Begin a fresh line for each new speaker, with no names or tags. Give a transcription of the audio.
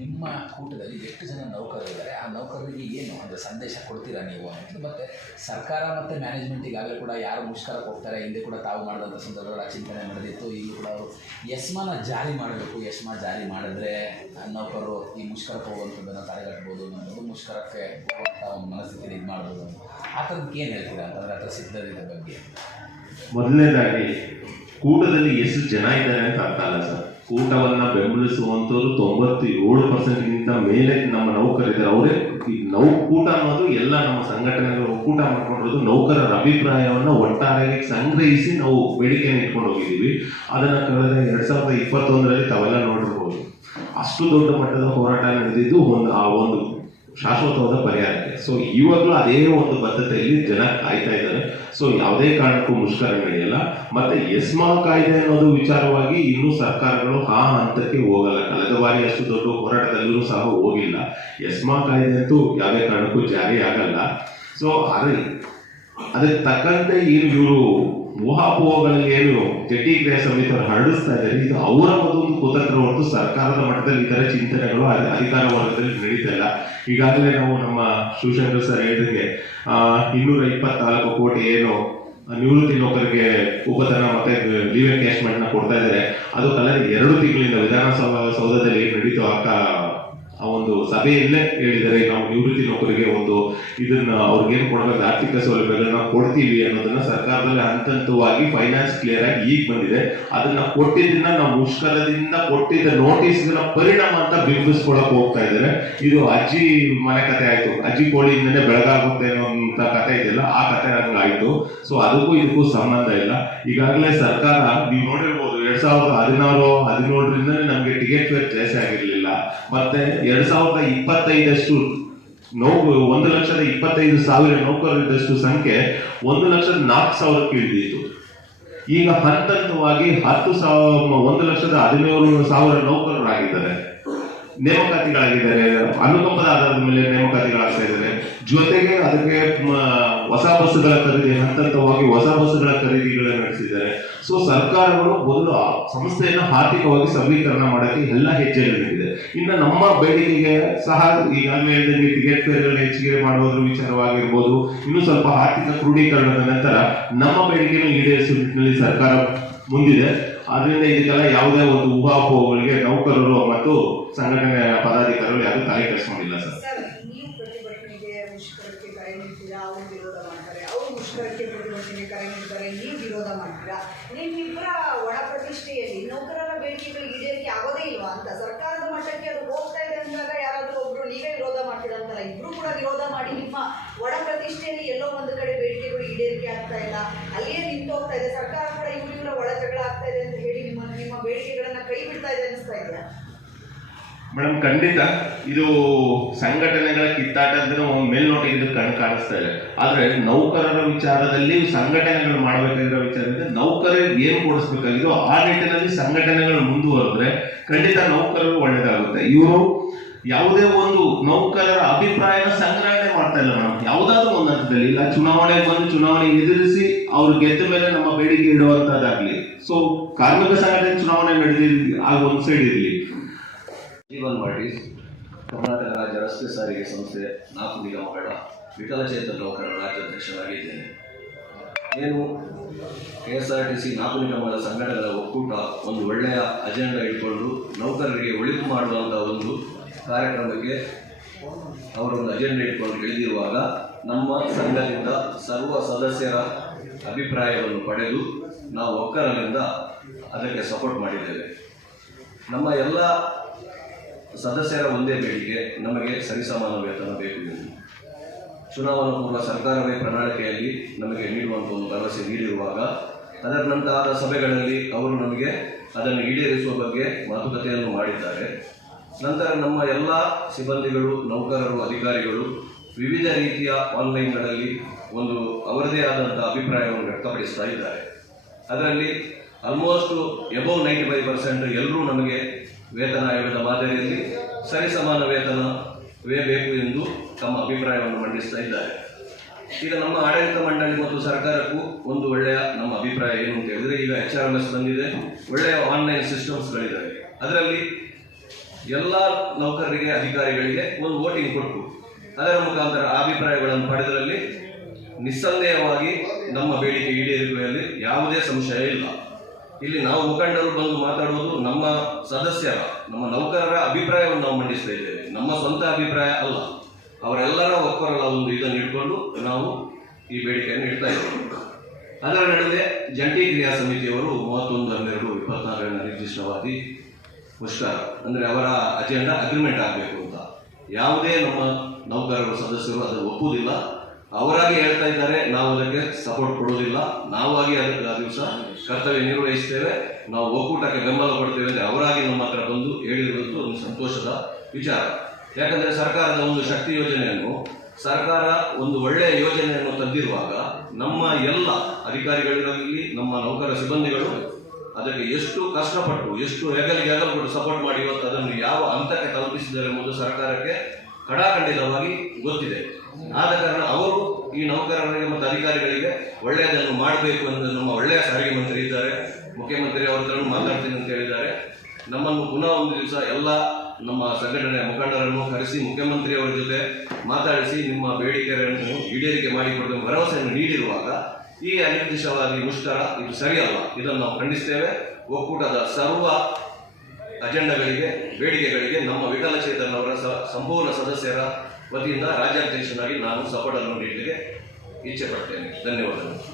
ನಿಮ್ಮ ಕೂಟದಲ್ಲಿ ಎಷ್ಟು ಜನ ನೌಕರರಿದ್ದಾರೆ ಆ ನೌಕರರಿಗೆ ಏನು ಒಂದು ಸಂದೇಶ ಕೊಡ್ತೀರಾ ನೀವು ಅನ್ನೋದು ಮತ್ತು ಸರ್ಕಾರ ಮತ್ತು ಮ್ಯಾನೇಜ್ಮೆಂಟ್ ಈಗಾಗಲೇ ಕೂಡ ಯಾರು ಮುಷ್ಕರಕ್ಕೆ ಹೋಗ್ತಾರೆ ಹಿಂದೆ ಕೂಡ ತಾವು ಮಾಡಿದಂಥ ಸಂದರ್ಭಗಳ ಚಿಂತನೆ ನಡೆದಿತ್ತು. ಈಗಲೂ ಕೂಡ ಅವರು ಯಸ್ಮಾನ ಜಾರಿ ಮಾಡಬೇಕು ಎಸ್ಮಾ ಜಾರಿ ಮಾಡಿದ್ರೆ ನೌಕರರು ಈ ಮುಷ್ಕರಕ್ಕೆ ಹೋಗುವಂಥದ್ದನ್ನು ತಡೆಗಟ್ಬೋದು ಅನ್ನೋದು ಮುಷ್ಕರಕ್ಕೆ ಹೋಗುವಂಥ ಒಂದು ಮನಸ್ಥಿತಿಯಲ್ಲಿ ಇದು ಮಾಡ್ಬೋದು ಆ ಥರದ್ದು ಏನು ಹೇಳ್ತೀರಾ? ಅಂತಂದರೆ ಅದರ ಸಿದ್ಧತೆ ಬಗ್ಗೆ.
ಮೊದಲನೇದಾಗಿ, ಕೂಟದಲ್ಲಿ ಎಷ್ಟು ಜನ ಇದ್ದಾರೆ ಅಂತ ಅರ್ಥ ಅಲ್ಲ ಸರ್. ಕೂಟವನ್ನ ಬೆಂಬಲಿಸುವಂತವ್ರು ತೊಂಬತ್ತು ಏಳು ಪರ್ಸೆಂಟ್ಗಿಂತ ಮೇಲೆ ನಮ್ಮ ನೌಕರಿದ್ದಾರೆ ಅವರೇ ಈ ನೌಕೂಟ ಅನ್ನೋದು ಎಲ್ಲ ನಮ್ಮ ಸಂಘಟನೆಗಳು ಒಕ್ಕೂಟ ಮಾಡ್ಕೊಂಡಿರೋದು ನೌಕರರ ಅಭಿಪ್ರಾಯವನ್ನ ಒಟ್ಟಾರೆಯಾಗಿ ಸಂಗ್ರಹಿಸಿ ನಾವು ಬೇಡಿಕೆಯನ್ನು ಇಟ್ಕೊಂಡು ಹೋಗಿದ್ದೀವಿ. ಅದನ್ನ ಕಳೆದ ಎರಡ್ ಸಾವಿರದ ಇಪ್ಪತ್ತೊಂದರಲ್ಲಿ ತಾವೆಲ್ಲ ನೋಡಿರ್ಬೋದು. ಅಷ್ಟು ದೊಡ್ಡ ಮಟ್ಟದ ಹೋರಾಟ ನಡೆದಿದ್ದು ಒಂದು, ಆ ಒಂದು ಶಾಶ್ವತವಾದ ಪರಿಹಾರಕ್ಕೆ ಸೊ ಇವಾಗಲೂ ಅದೇ ಒಂದು ಬದ್ಧತೆಯಲ್ಲಿ ಜನ ಕಾಯ್ತಾ ಇದ್ದಾರೆ. ಸೊ ಯಾವುದೇ ಕಾರಣಕ್ಕೂ ಮುಷ್ಕರ ನಡೆಯಲ್ಲ. ಮತ್ತೆ ಎಸ್ಮಾ ಕಾಯ್ದೆ ಅನ್ನೋದು ವಿಚಾರವಾಗಿ ಇನ್ನೂ ಸರ್ಕಾರಗಳು ಆ ಹಂತಕ್ಕೆ ಹೋಗಲ್ಲ. ಕಳೆದ ಬಾರಿ ಅಷ್ಟು ದೊಡ್ಡ ಹೋರಾಟದಲ್ಲೂ ಸಹ ಹೋಗಿಲ್ಲ. ಎಸ್ಮಾ ಕಾಯ್ದೆ ಅಂತೂ ಯಾವುದೇ ಕಾರಣಕ್ಕೂ ಜಾರಿ ಆಗಲ್ಲ. ಸೊ ಅದೇ ಅದಕ್ಕೆ ತಕ್ಕಂತೆ ಏನು ಇವರು ಊಹಾಪೋಹಗಳಲ್ಲಿ ಏನು ಜಟಿ ಕ್ರಿಯಾ ಸಮಿತಿಯವರು ಹರಡಿಸ್ತಾ ಇದ್ದಾರೆ. ಇದು ಅವರ ಒಂದು ಕುತಂತ್ರ ಹೊರತು ಸರ್ಕಾರದ ಮಟ್ಟದಲ್ಲಿ ಇತರ ಚಿಂತನೆಗಳು ಅಧಿ- ಅಧಿಕಾರ ವರ್ಗದಲ್ಲಿ ನಡೀತಾ ಇಲ್ಲ. ಈಗಾಗಲೇ ನಾವು ನಮ್ಮ ಶಿವಶಂಕರ್ ಸರ್ ಹೇಳಿದಂಗೆ ಇನ್ನೂರ ಇಪ್ಪತ್ನಾಲ್ಕು ಕೋಟಿ ಏನು ನಿವೃತ್ತಿ ನೌಕರಿಗೆ ಉಪತನ ಮತ್ತೆ ಲೀವ್ ಎಂಗೇಜ್ಮೆಂಟ್ನ ಕೊಡ್ತಾ ಇದ್ದಾರೆ. ಅದು ಕಳೆದ ಎರಡು ತಿಂಗಳಿಂದ ವಿಧಾನಸಭಾ ಸೌಧದಲ್ಲಿ ನಡೀತು ಆ ಕ- ಆ ಒಂದು ಸಭೆಯಲ್ಲೇ ಹೇಳಿದ್ದಾರೆ ನಾವು ನಿವೃತ್ತಿ ನೌಕರಿಗೆ ಒಂದು ಇದನ್ನ ಅವ್ರಿಗೆ ಏನ್ ಕೊಡಬೇಕು, ಆರ್ಥಿಕ ಸೌಲಭ್ಯಗಳನ್ನ ಕೊಡ್ತೀವಿ ಅನ್ನೋದನ್ನ ಸರ್ಕಾರದಲ್ಲಿ ಹಂತ ಹಂತವಾಗಿ ಫೈನಾನ್ಸ್ ಕ್ಲಿಯರ್ ಆಗಿ ಈಗ ಬಂದಿದೆ. ಅದನ್ನ ಕೊಟ್ಟಿದ್ದನ್ನ ನಾವು ಮುಷ್ಕರದಿಂದ ಕೊಟ್ಟಿದ್ದ ನೋಟಿಸ್ ಪರಿಣಾಮ ಅಂತ ಬಿಂಬಿಸ್ಕೊಳಕ್ ಹೋಗ್ತಾ ಇದ್ದಾರೆ. ಇದು ಅಜ್ಜಿ ಮನೆ ಕತೆ ಆಯ್ತು. ಅಜ್ಜಿ ಕೋಳಿಯಿಂದನೇ ಬೆಳಗಾಗುತ್ತೆ ಅನ್ನೋಂತ ಕತೆ ಇದೆಯಲ್ಲ, ಆ ಕತೆ ನಂಗೆ ಆಯ್ತು. ಸೊ ಅದಕ್ಕೂ ಇದಕ್ಕೂ ಸಂಬಂಧ ಇಲ್ಲ. ಈಗಾಗಲೇ ಸರ್ಕಾರ, ನೀವು ನೋಡಿರ್ಬೋದು, ಎರಡ್ ಸಾವಿರದ ಹದಿನಾರು ಹದಿನೇಳರಿಂದನೇ ನಮ್ಗೆ ಟಿಕೆಟ್ ಫೇರ್ ಜಾಸ್ತಿ ಆಗಿರ್ಲಿಲ್ಲ. ಮತ್ತೆ ಎರಡ್ ಸಾವಿರದ ಇಪ್ಪತ್ತೈದಷ್ಟು ನೌ ಒಂದು ಲಕ್ಷದ ಇಪ್ಪತ್ತೈದು ಸಾವಿರ ನೌಕರರಿದ್ದಷ್ಟು ಸಂಖ್ಯೆ ಒಂದು ಲಕ್ಷದ ನಾಲ್ಕು ಸಾವಿರಕ್ಕೆ ಇಳಿದಿತ್ತು. ಈಗ ಹಂತ ಹಂತವಾಗಿ ಹತ್ತು ಸಾವಿರ, ಒಂದು ಲಕ್ಷದ ಹದಿನೇಳು ಸಾವಿರ ನೌಕರರಾಗಿದ್ದಾರೆ. ನೇಮಕಾತಿಗಳಾಗಿದ್ದಾರೆ ಅನುಕಂಪದ ಆಧಾರದ ಮೇಲೆ ನೇಮಕಾತಿಗಳಾಗ್ತಾ ಇದ್ದಾರೆ ಜೊತೆಗೆ ಅದಕ್ಕೆ ಹೊಸ ಬಸ್ಸುಗಳ ಖರೀದಿ ಹಂತ ಹಂತವಾಗಿ ಹೊಸ ಬಸ್ಸುಗಳ ಖರೀದಿಗಳನ್ನ ನಡೆಸಿದ್ದಾರೆ. ಸೊ ಸರ್ಕಾರಗಳು ಮೊದಲು ಸಂಸ್ಥೆಯನ್ನು ಆರ್ಥಿಕವಾಗಿ ಸಬಲೀಕರಣ ಮಾಡೋಕ್ಕೆ ಎಲ್ಲ ಹೆಜ್ಜೆಗಳಿದೆ ಇನ್ನು ನಮ್ಮ ಬೇಡಿಕೆಗೆ ಸಹ ಈಗಾಗಲೇ ಟಿಕೆಟ್ ಫೇರ್ಗಳನ್ನ ಹೆಚ್ಚಿಗೆ ಮಾಡೋದ್ರ ವಿಚಾರವಾಗಿರ್ಬೋದು, ಇನ್ನು ಸ್ವಲ್ಪ ಆರ್ಥಿಕ ಕ್ರೋಢೀಕರಣದ ನಂತರ ನಮ್ಮ ಬೇಡಿಕೆಯನ್ನು ಈಡೇರಿಸುವ ನಿಟ್ಟಿನಲ್ಲಿ ಸರ್ಕಾರ ಮುಂದಿದೆ. ಆದ್ರಿಂದ ಇದಕ್ಕೆಲ್ಲ ಯಾವುದೇ ಒಂದು ಊಹಾಪೋಹಗಳಿಗೆ ನೌಕರರು ಮತ್ತು ಸಂಘಟನೆ ಪದಾಧಿಕಾರಿಗಳು ಯಾರು ತಲೆ ಕೆಡಿಸ್ಕೊಂಡಿಲ್ಲ ಸರ್.
ಪ್ರತಿಷ್ಠೆಯಲ್ಲಿ ಎಲ್ಲೋ ಒಂದು ಕಡೆ ಬೇಡಿಕೆಗಳು ಈಡೇರಿಕೆ ಆಗ್ತಾ ಇಲ್ಲ. ಅಲ್ಲಿಯೇ ನಿಂತು ಹೋಗ್ತಾ ಇದೆ. ಸರ್ಕಾರ
ಮೇಡಮ್, ಖಂಡಿತ ಇದು ಸಂಘಟನೆಗಳ ಕಿತ್ತಾಟ ಅಂತ ಒಂದು ಮೇಲ್ನೋಟಿಗೆ ಇದು ಕಣ್ ಕಾಣಿಸ್ತಾ ಇದೆ. ಆದ್ರೆ ನೌಕರರ ವಿಚಾರದಲ್ಲಿ ಸಂಘಟನೆಗಳು ಮಾಡಬೇಕಾಗಿರೋ ವಿಚಾರದಿಂದ ನೌಕರರಿಗೆ ಏನು ಕೊಡಿಸ್ಬೇಕಾಗಿದೋ ಆ ನಿಟ್ಟಿನಲ್ಲಿ ಸಂಘಟನೆಗಳು ಮುಂದುವರೆದ್ರೆ ಖಂಡಿತ ನೌಕರರು ಒಳ್ಳೇದಾಗುತ್ತೆ. ಇವರು ಯಾವುದೇ ಒಂದು ನೌಕರರ ಅಭಿಪ್ರಾಯನ ಸಂಗ್ರಹಣೆ ಮಾಡ್ತಾ ಇಲ್ಲ ಮೇಡಮ್. ಯಾವುದಾದ್ರೂ ಒಂದು ಹಂತದಲ್ಲಿ ಇಲ್ಲ ಚುನಾವಣೆ ಬಂದು ಚುನಾವಣೆ ಎದುರಿಸಿ ಅವ್ರು ಗೆದ್ದ ಮೇಲೆ ನಮ್ಮ ಬೇಡಿಕೆ ಇಡುವಂತದ್ದಾಗ್ಲಿ ಸೊ ಕಾರ್ಮಿಕ ಸಂಘಟನೆ ಚುನಾವಣೆ ನಡೆದಿರಲಿ ಆಗ ಒಂದ್ ಸೈಡ್ ಇರಲಿ.
ಜೀವನ್ ಮಾಡಿ ಕರ್ನಾಟಕ ರಾಜ್ಯ ರಸ್ತೆ ಸಾರಿಗೆ ಸಂಸ್ಥೆ, ನಾಲ್ಕು ನಿಗಮಗಳ ವಿಕಲಚೇತನ ನೌಕರರ ರಾಜ್ಯಾಧ್ಯಕ್ಷರಾಗಿದ್ದೇನೆ ಏನು K S R T C ನಾಲ್ಕು ನಿಗಮಗಳ ಸಂಘಟನೆಗಳ ಒಕ್ಕೂಟ ಒಂದು ಒಳ್ಳೆಯ ಅಜೆಂಡಾ ಇಟ್ಕೊಂಡು ನೌಕರರಿಗೆ ಒಳಿತು ಮಾಡುವಂಥ ಒಂದು ಕಾರ್ಯಕ್ರಮಕ್ಕೆ ಅವರೊಂದು ಅಜೆಂಡಾ ಇಟ್ಕೊಂಡು ಇಳಿದಿರುವಾಗ ನಮ್ಮ ಸಂಘದಿಂದ ಸರ್ವ ಸದಸ್ಯರ ಅಭಿಪ್ರಾಯವನ್ನು ಪಡೆದು ನಾವು ಒಕ್ಕಲಿನಿಂದ ಅದಕ್ಕೆ ಸಪೋರ್ಟ್ ಮಾಡಿದ್ದೇವೆ. ನಮ್ಮ ಎಲ್ಲ ಸದಸ್ಯರ ಒಂದೇ ಬೇಡಿಕೆ, ನಮಗೆ ಸರಿಸಮಾನ ವೇತನ ಬೇಕು ಎಂದು. ಚುನಾವಣಾ ಪೂರ್ವ ಸರ್ಕಾರವೇ ಪ್ರಣಾಳಿಕೆಯಲ್ಲಿ ನಮಗೆ ನೀಡುವಂಥ ಒಂದು ಭರವಸೆ ನೀಡಿರುವಾಗ ಅದರ ನಂತರ ಸಭೆಗಳಲ್ಲಿ ಅವರು ನಮಗೆ ಅದನ್ನು ಈಡೇರಿಸುವ ಬಗ್ಗೆ ಮಾತುಕತೆಯನ್ನು ಮಾಡಿದ್ದಾರೆ. ನಂತರ ನಮ್ಮ ಎಲ್ಲ ಸಿಬ್ಬಂದಿಗಳು, ನೌಕರರು, ಅಧಿಕಾರಿಗಳು ವಿವಿಧ ರೀತಿಯ ಆನ್ಲೈನ್ಗಳಲ್ಲಿ ಒಂದು ಅವರದೇ ಆದಂಥ ಅಭಿಪ್ರಾಯವನ್ನು ವ್ಯಕ್ತಪಡಿಸ್ತಾ ಇದ್ದಾರೆ. ಅದರಲ್ಲಿ almost above ninety five percent ಎಲ್ಲರೂ ನಮಗೆ ವೇತನ ಆಯೋಗದ ಮಾದರಿಯಲ್ಲಿ ಸರಿಸಮಾನ ವೇತನವೇ ಬೇಕು ಎಂದು ತಮ್ಮ ಅಭಿಪ್ರಾಯವನ್ನು ಮಂಡಿಸ್ತಾ ಇದ್ದಾರೆ. ಈಗ ನಮ್ಮ ಆಡಳಿತ ಮಂಡಳಿ ಮತ್ತು ಸರ್ಕಾರಕ್ಕೂ ಒಂದು ಒಳ್ಳೆಯ ನಮ್ಮ ಅಭಿಪ್ರಾಯ ಏನು ಅಂತ ಹೇಳಿದ್ರೆ, ಈಗ ಎಚ್ ಆರ್ ಎಂ ಎಸ್ ಬಂದಿದೆ, ಒಳ್ಳೆಯ ಆನ್ಲೈನ್ ಸಿಸ್ಟಮ್ಸ್ಗಳಿದ್ದಾವೆ ಅದರಲ್ಲಿ ಎಲ್ಲ ನೌಕರರಿಗೆ ಅಧಿಕಾರಿಗಳಿಗೆ ಒಂದು ವೋಟಿಂಗ್ ಕೊಟ್ಟು ಅದರ ಮುಖಾಂತರ ಅಭಿಪ್ರಾಯಗಳನ್ನು ಪಡೆದರಲ್ಲಿ ನಿಸ್ಸಂದೇಹವಾಗಿ ನಮ್ಮ ಬೇಡಿಕೆ ಈಡೇರಿಕೆಯಲ್ಲಿ ಯಾವುದೇ ಸಂಶಯ ಇಲ್ಲ. ಇಲ್ಲಿ ನಾವು ಮುಖಂಡರು ಬಂದು ಮಾತಾಡುವುದು ನಮ್ಮ ಸದಸ್ಯರ ನಮ್ಮ ನೌಕರರ ಅಭಿಪ್ರಾಯವನ್ನು ನಾವು ಮಂಡಿಸ್ತಾ ಇದ್ದೇವೆ. ನಮ್ಮ ಸ್ವಂತ ಅಭಿಪ್ರಾಯ ಅಲ್ಲ. ಅವರೆಲ್ಲರ ಒಪ್ಪರಲ್ಲ ಒಂದು ಇದನ್ನು ಇಟ್ಕೊಂಡು ನಾವು ಈ ಬೇಡಿಕೆಯನ್ನು ಇಡ್ತಾ ಇದ್ದೇವೆ. ಅದರ ನಡುವೆ ಜಂಟಿ ಕ್ರಿಯಾ ಸಮಿತಿಯವರು ಮೂವತ್ತೊಂದು ಹನ್ನೆರಡು ಇಪ್ಪತ್ನಾಲ್ಕರ ನಿರ್ದಿಷ್ಟವಾಗಿ ಮುಷ್ಕರ, ಅಂದರೆ ಅವರ ಅಜೆಂಡಾ ಅಗ್ರಿಮೆಂಟ್ ಆಗಬೇಕು ಅಂತ. ಯಾವುದೇ ನಮ್ಮ ನೌಕರರು, ಸದಸ್ಯರು ಅದನ್ನು ಒಪ್ಪುವುದಿಲ್ಲ. ಅವರಾಗಿ ಹೇಳ್ತಾ ಇದ್ದಾರೆ, ನಾವು ಅದಕ್ಕೆ ಸಪೋರ್ಟ್ ಕೊಡುವುದಿಲ್ಲ. ನಾವಾಗಿ ಅದಕ್ಕೆ ಆ ದಿವಸ ಕರ್ತವ್ಯ ನಿರ್ವಹಿಸ್ತೇವೆ. ನಾವು ಒಕ್ಕೂಟಕ್ಕೆ ಬೆಂಬಲ ಕೊಡ್ತೇವೆ ಅಂದರೆ ಅವರಾಗಿ ನಮ್ಮ ಹತ್ರ ಬಂದು ಹೇಳಿರುವುದು ಒಂದು ಸಂತೋಷದ ವಿಚಾರ. ಯಾಕಂದರೆ ಸರ್ಕಾರದ ಒಂದು ಶಕ್ತಿ ಯೋಜನೆಯನ್ನು, ಸರ್ಕಾರ ಒಂದು ಒಳ್ಳೆಯ ಯೋಜನೆಯನ್ನು ತಂದಿರುವಾಗ ನಮ್ಮ ಎಲ್ಲ ಅಧಿಕಾರಿಗಳಿರಲಿ ನಮ್ಮ ನೌಕರ ಸಿಬ್ಬಂದಿಗಳು ಅದಕ್ಕೆ ಎಷ್ಟು ಕಷ್ಟಪಟ್ಟು, ಎಷ್ಟು ಹೆಗಲಿಗೆ ಹೆಗಲು ಕೊಟ್ಟು ಸಪೋರ್ಟ್ ಮಾಡಿ ಇವತ್ತು ಅದನ್ನು ಯಾವ ಹಂತಕ್ಕೆ ತಲುಪಿಸಿದ್ದಾರೆ ಎಂಬುದು ಸರ್ಕಾರಕ್ಕೆ ಕಡಾಖಂಡಿತವಾಗಿ ಗೊತ್ತಿದೆ. ಆದ ಕಾರಣ ಅವರು ಈ ನೌಕರರಿಗೆ ಮತ್ತು ಅಧಿಕಾರಿಗಳಿಗೆ ಒಳ್ಳೆಯದನ್ನು ಮಾಡಬೇಕು ಎಂದು ನಮ್ಮ ಒಳ್ಳೆಯ ಸಾರಿಗೆ ಮಂತ್ರಿ ಇದ್ದಾರೆ. ಮುಖ್ಯಮಂತ್ರಿ ಅವ್ರ ಹತ್ರ ಮಾತಾಡ್ತೀನಿ ಅಂತ ಹೇಳಿದ್ದಾರೆ. ನಮ್ಮನ್ನು ಪುನಃ ಒಂದು ದಿವಸ ಎಲ್ಲ ನಮ್ಮ ಸಂಘಟನೆಯ ಮುಖಂಡರನ್ನು ಕರೆಸಿ ಮುಖ್ಯಮಂತ್ರಿ ಅವರ ಜೊತೆ ಮಾತಾಡಿಸಿ ನಿಮ್ಮ ಬೇಡಿಕೆಗಳನ್ನು ಈಡೇರಿಕೆ ಮಾಡಿಕೊಡುವ ಭರವಸೆಯನ್ನು ನೀಡಿರುವಾಗ ಈ ಅನಿರ್ದಿಷ್ಟವಾಗಿ ಮುಷ್ಕರ ಇದು ಸರಿಯಲ್ಲ. ಇದನ್ನು ನಾವು ಖಂಡಿಸ್ತೇವೆ. ಒಕ್ಕೂಟದ ಸರ್ವ ಅಜೆಂಡಾಗಳಿಗೆ, ಬೇಡಿಕೆಗಳಿಗೆ ನಮ್ಮ ವಿಕಲಚೇತನವರ ಸಂಪೂರ್ಣ ಸದಸ್ಯರ ವತಿಯಿಂದ ರಾಜ್ಯಾಧ್ಯಕ್ಷನಾಗಿ ನಾನು ಸಪೋರ್ಟನ್ನು ನೀಡಲಿಕ್ಕೆ ಇಚ್ಛೆ ಪಡ್ತೇನೆ. ಧನ್ಯವಾದಗಳು.